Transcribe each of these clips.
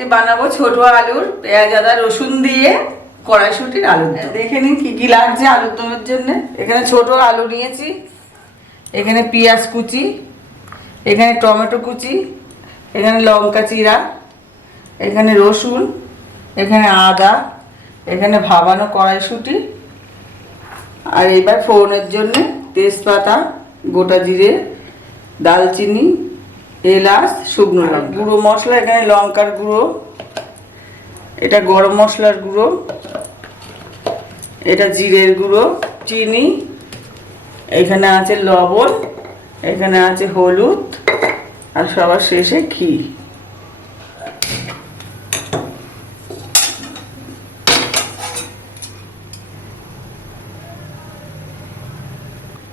আজকে বানাবো ছোট আলুর পেঁয়াজ আদা রসুন দিয়ে কড়াইশুঁটির আলুর দম। দেখে নিন কি কি লাগছে আলুর দমের জন্য। এখানে ছোট আলু নিয়েছি, এখানে পেঁয়াজ কুচি, এখানে টমেটো কুচি, এখানে লঙ্কা চিরা, এখানে রসুন, এখানে আদা, এখানে ভাবানো কড়াইশুঁটি। আর এবার ফোড়নের জন্য তেজপাতা, গোটা জিরে, দালচিনি, এলাচ, শুকনো লঙ্কা, গুঁড়ো মশলা, এখানে লঙ্কার গুঁড়ো, এটা গরম মশলার গুঁড়ো, এটা জিরের গুঁড়ো, চিনি, এখানে আছে লবণ, এখানে আছে হলুদ, আর সবার শেষে ঘি।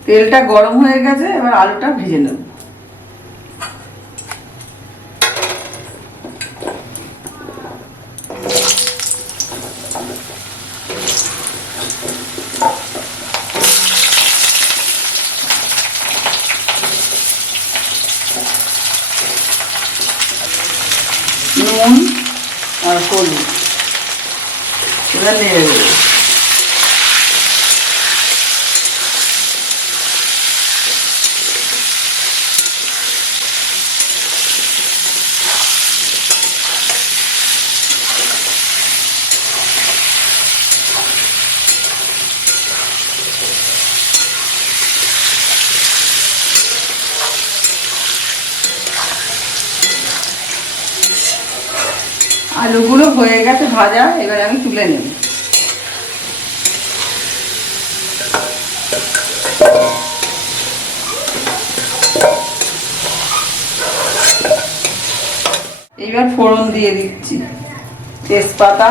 তেলটা গরম হয়ে গেছে, এবার আলুটা ভেজে নেব। নুন আর হলুদ এবার নেড়ে দেবো। আলুগুলো হয়ে গেছে ভাজা, এবার আমি তুলে নেব। এইবার ফোড়ন দিয়ে দিচ্ছি, তেজপাতা,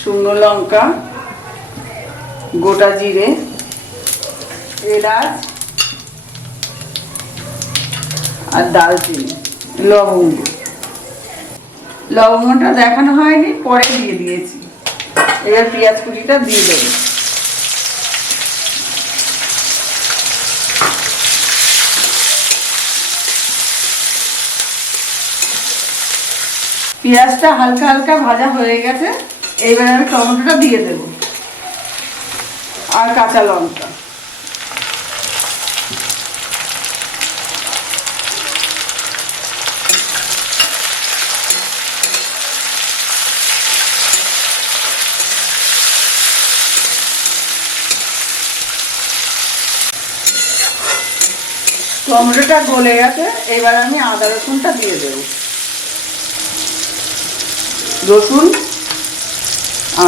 শুকনো লঙ্কা, গোটা জিরে, এলাচ আর দালচিনি, লবঙ্গ। লবঙ্গটা দেখানো হয়নি, পরে দিয়ে দিয়েছি। এবার পেঁয়াজ কুচিটা দিয়ে দেব। পেঁয়াজটা হালকা হালকা ভাজা হয়ে গেছে, এইবার আমি টমেটোটা দিয়ে দেব আর কাঁচা লঙ্কা। টমেটোটা গলে গেছে, এবার আমি আদা রসুনটা দিয়ে দেব। রসুন,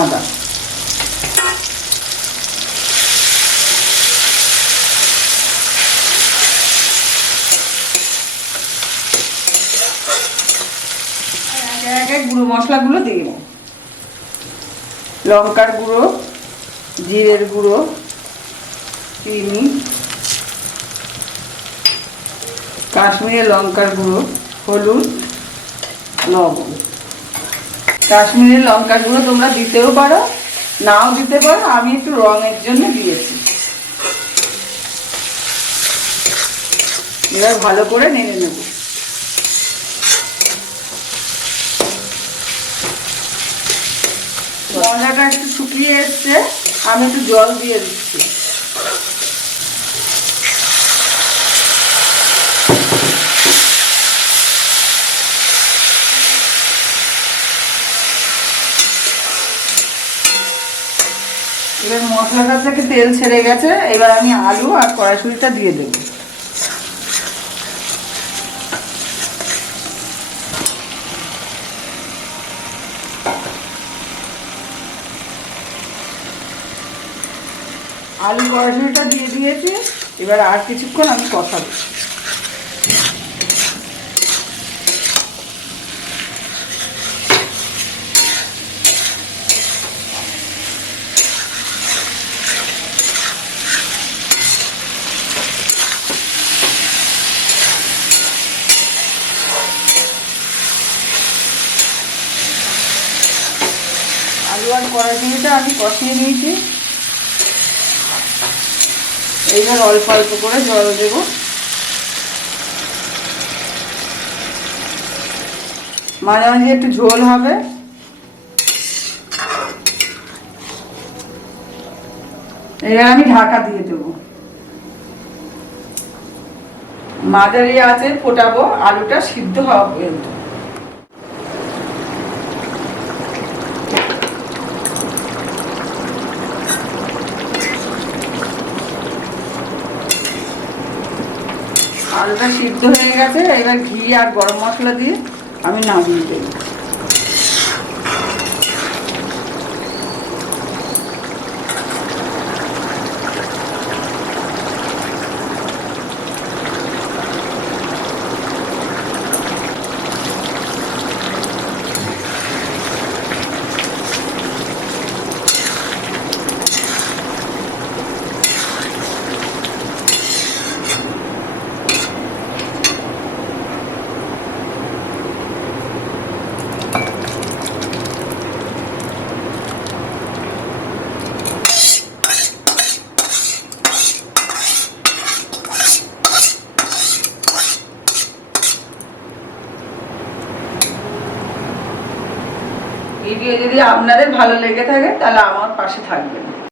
আদা, একে একে গুঁড়ো মশলাগুলো দিয়ে দেব। লঙ্কার গুঁড়ো, জিরের গুঁড়ো, চিনি, কাশ্মীরি লঙ্কার গুঁড়ো, হলুদ, লবণ। কাশ্মীরি লঙ্কার গুঁড়ো তোমরা দিতেও পারো, নাও দিতে পারো, আমি একটু রঙের জন্য দিয়েছি। এবার ভালো করে নেড়ে নেব। মশলাটা একটু শুকিয়ে এসছে, আমি একটু জল দিয়ে দিচ্ছি। এবার মশলাটা থেকে তেল ছেড়ে গেছে, এবার আমি আলু আর কড়াইশুঁটিটা দিয়ে দেব। আলু কড়াইশুঁটিটা দিয়ে দিয়েছি, এবার আর কিছুক্ষণ আমি কষাবো। আলু আর কড়াইশুঁটিটা আমি কষিয়ে নিয়েছি, এইবার অল্প অল্প করে জল দেব। মাঝে মাঝে একটু ঝোল হবে। এবার আমি ঢাকা দিয়ে দেবো, মাঝারি আছে ফোটাবো, আলুটা সিদ্ধ হওয়া পর্যন্ত। আলুটা সিদ্ধ হয়ে গেছে, এবার ঘি আর গরম মশলা দিয়ে আমি নামিয়ে দেবো। ভিডিও যদি আপনাদের ভালো লেগে থাকে তাহলে আমার পাশে থাকবেন।